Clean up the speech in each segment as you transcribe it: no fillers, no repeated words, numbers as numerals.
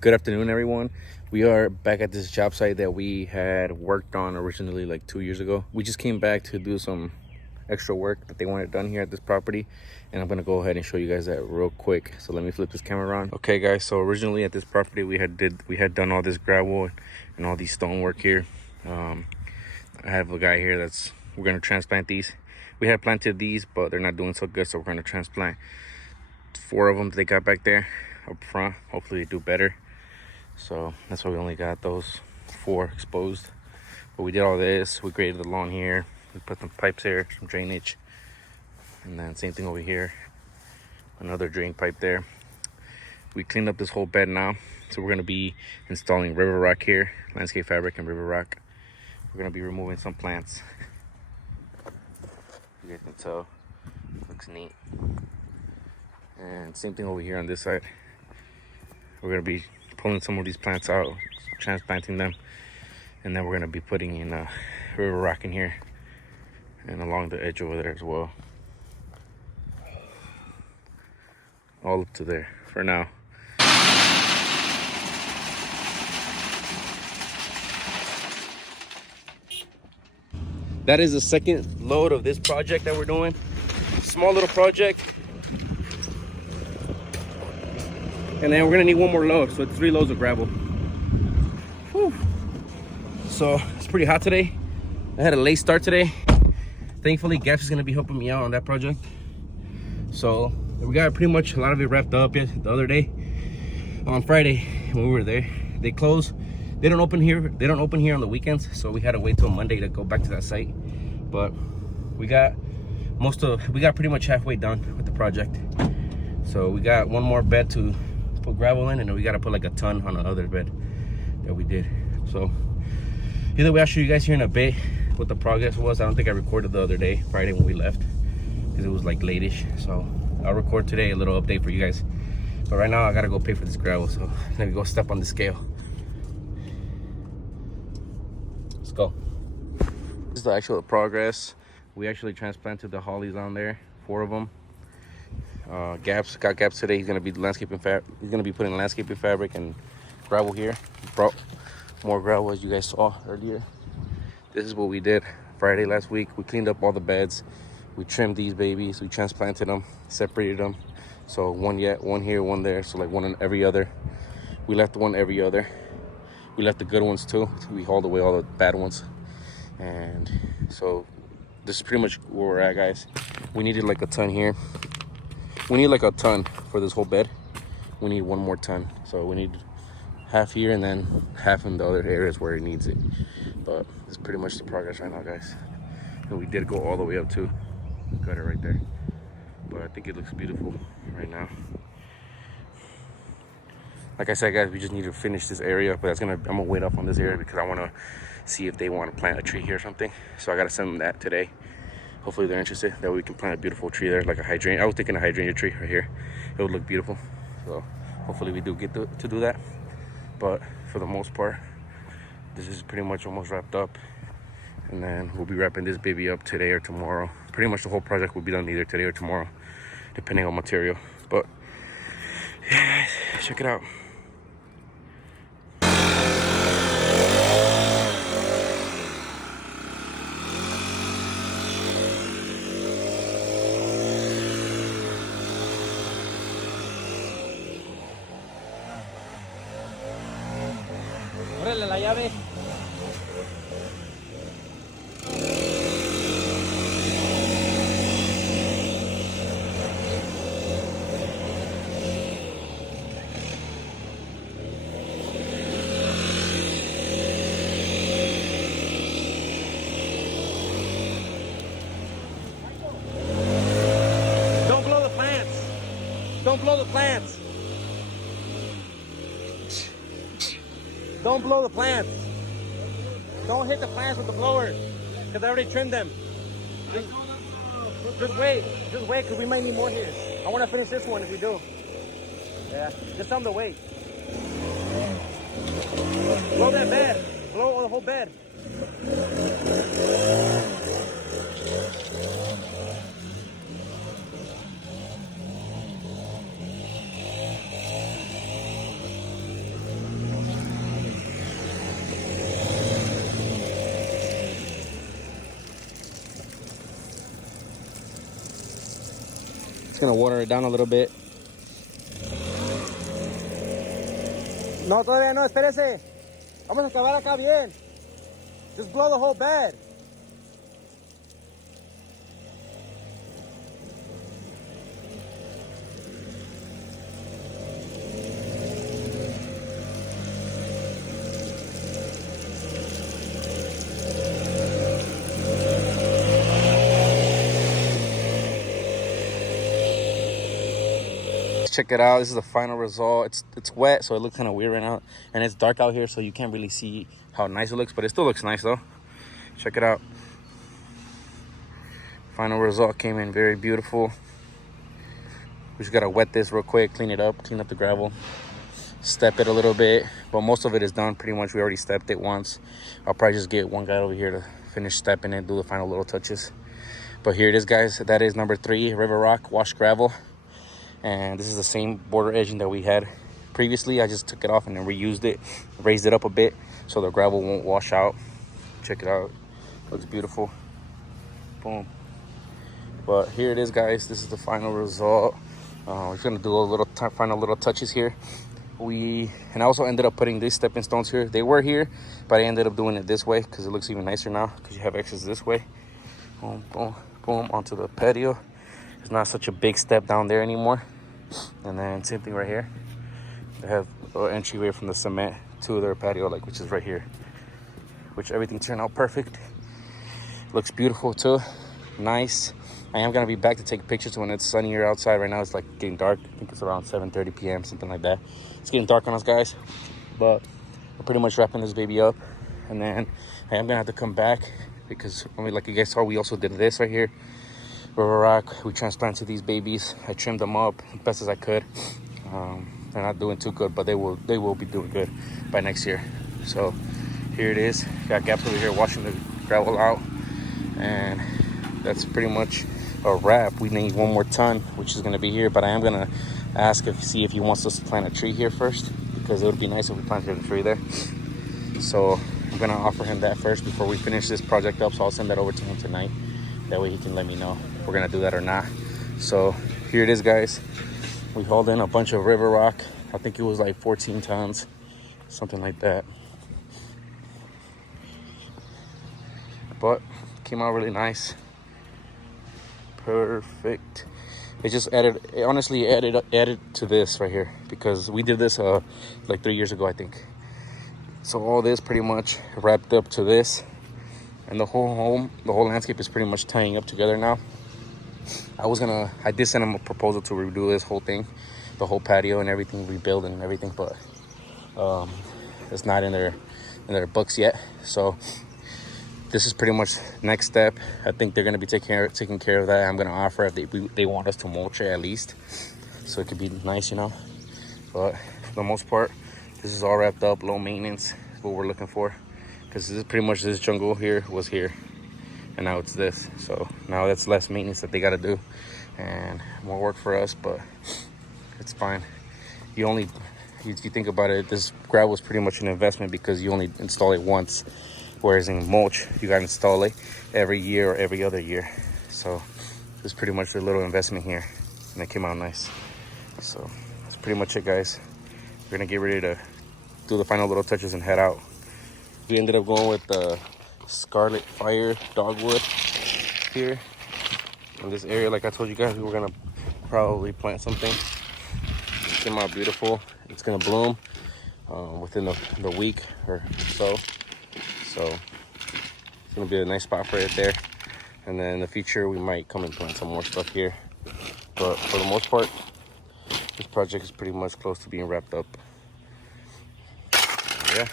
Good afternoon, everyone. We are back at this job site that we had worked on originally like 2 years ago. We just came back to do some extra work that they wanted done here at this property, and I'm gonna go ahead and show you guys that real quick. So let me flip this camera around. Okay, guys. So originally at this property, we had done all this gravel and all these stonework here. I have a guy here we're gonna transplant these. We had planted these, but they're not doing so good, so we're gonna transplant 4 of them that they got back there up front. Hopefully they do better. So that's why we only got those 4 exposed. But we did all this. We graded the lawn here. We put some pipes here, some drainage. And then same thing over here. Another drain pipe there. We cleaned up this whole bed now. So we're going to be installing river rock here. Landscape fabric and river rock. We're going to be removing some plants. You guys can tell. Looks neat. And same thing over here on this side. We're going to be pulling some of these plants out, transplanting them, and then we're going to be putting in river rock in here and along the edge over there as well, all up to there for now. That is the second load of this project that we're doing. Small little project. And then we're gonna need 1 more load, so it's 3 loads of gravel. Whew. So it's pretty hot today. I had a late start today. Thankfully, Gaps is gonna be helping me out on that project. So we got pretty much a lot of it wrapped up the other day. On Friday when we were there, they close. They don't open here. They don't open here on the weekends, so we had to wait till Monday to go back to that site. But we got pretty much halfway done with the project. So we got 1 more bed to put gravel in, and then we got to put like a ton on the other bed that we did. So either way, I'll show you guys here in a bit what the progress was. I don't think I recorded the other day, Friday, when we left, because it was like late-ish. So I'll record today a little update for you guys. But right now I gotta go pay for this gravel, so I'm gonna go step on the scale. Let's go. This is the actual progress. We actually transplanted the hollies on there, 4 of them. Gaps today. He's gonna be putting landscaping fabric and gravel here. Brought more gravel, as you guys saw earlier. This is what we did Friday last week. We cleaned up all the beds. We trimmed these babies. We transplanted them, separated them. So one here, 1 there. So like 1 on every other. We left 1 every other. We left the good ones too. We hauled away all the bad ones. And so this is pretty much where we're at, guys. We needed like a ton here. We need like a ton for this whole bed. We need 1 more ton. So we need half here and then half in the other areas where it needs it. But it's pretty much the progress right now, guys. And we did go all the way up too. Got it right there. But I think it looks beautiful right now. Like I said, guys, we just need to finish this area. But I'm gonna wait up on this area because I want to see if they want to plant a tree here or something. So I gotta send them that today. Hopefully they're interested, that we can plant a beautiful tree there, like a hydrangea. I was thinking a hydrangea tree right here. It would look beautiful. So hopefully we do get to do that. But for the most part, this is pretty much almost wrapped up. And then we'll be wrapping this baby up today or tomorrow. Pretty much the whole project will be done either today or tomorrow, depending on material. But yeah, guys, check it out. Órale la llave. Don't blow the plants. Don't blow the plants. Don't blow the plants. Don't hit the plants with the blower, because I already trimmed them. Just wait, because we might need more here. I want to finish this one if we do. Yeah, just tell them to wait. Blow that bed. Blow the whole bed. Just gonna water it down a little bit. No, todavía no, espérese. Vamos a acabar acá bien. Just blow the whole bed. Check it out. This is the final result. It's wet, so it looks kind of weird right now, and it's dark out here, so you can't really see how nice it looks, but it still looks nice though. Check it out. Final result came in very beautiful. We just gotta wet this real quick, clean it up, clean up the gravel, step it a little bit, but most of it is done pretty much. We already stepped it once. I'll probably just get one guy over here to finish stepping it, do the final little touches. But here it is, guys. That is number 3, River Rock washed gravel. And this is the same border edging that we had previously. I just took it off and then reused it, raised it up a bit so the gravel won't wash out. Check it out. Looks beautiful. Boom. But here it is, guys. This is the final result. We're gonna do a little final little touches here. And I also ended up putting these stepping stones here. They were here, but I ended up doing it this way because it looks even nicer now because you have extras this way. Boom, boom, boom, onto the patio. It's not such a big step down there anymore. And then same thing right here. They have an entryway from the cement to their patio, like, which is right here. Which everything turned out perfect. Looks beautiful too. Nice. I am gonna be back to take pictures when it's sunnier outside. Right now it's like getting dark. I think it's around 7:30 p.m., something like that. It's getting dark on us, guys. But we're pretty much wrapping this baby up. And then I am gonna have to come back because, I mean, like you guys saw, we also did this right here. River Rock, we transplanted these babies. I trimmed them up as best as I could. They're not doing too good, but they will be doing good by next year. So here it is. Got gaps over here washing the gravel out, and that's pretty much a wrap. We need one more ton, which is going to be here, but I am going to ask see if he wants us to plant a tree here first, because it would be nice if we planted a tree there. So I'm going to offer him that first before we finish this project up. So I'll send that over to him tonight. That way he can let me know if we're gonna do that or not. So here it is, guys. We hauled in a bunch of River Rock. I think it was like 14 tons, something like that. But came out really nice. Perfect. It honestly added to this right here, because we did this like 3 years ago, I think. So all this pretty much wrapped up to this. And the whole landscape is pretty much tying up together now. I did send him a proposal to redo this whole thing, the whole patio and everything, rebuild and everything, but it's not in their books yet. So this is pretty much next step. I think they're gonna be taking care of that. I'm gonna offer if they want us to mulch it at least, so it could be nice, you know. But for the most part, this is all wrapped up, low maintenance, what we're looking for. Because this is pretty much, this jungle here was here, and now it's this. So now that's less maintenance that they got to do, and more work for us, but it's fine. If you think about it, this gravel is pretty much an investment because you only install it once, whereas in mulch you got to install it every year or every other year. So it's pretty much a little investment here, and it came out nice. So that's pretty much it, guys. We're gonna get ready to do the final little touches and head out. We ended up going with the Scarlet Fire dogwood here in this area. Like I told you guys, we were gonna probably plant something. It came out beautiful. It's gonna bloom within the week or so. So it's gonna be a nice spot for it there. And then in the future, we might come and plant some more stuff here. But for the most part, this project is pretty much close to being wrapped up. Yeah.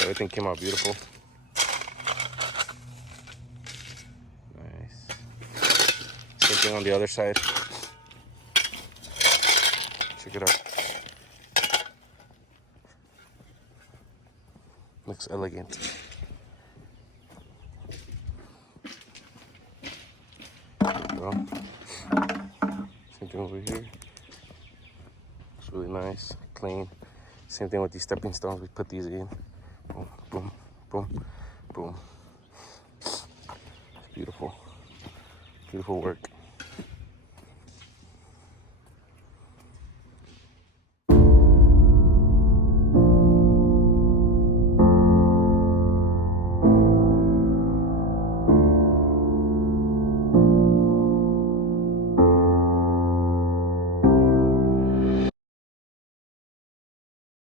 Everything came out beautiful. Nice. Same thing on the other side. Check it out. Looks elegant. There you go. Same thing over here. It's really nice, clean. Same thing with these stepping stones. We put these in. Boom, boom, boom, boom. It's beautiful. Beautiful work.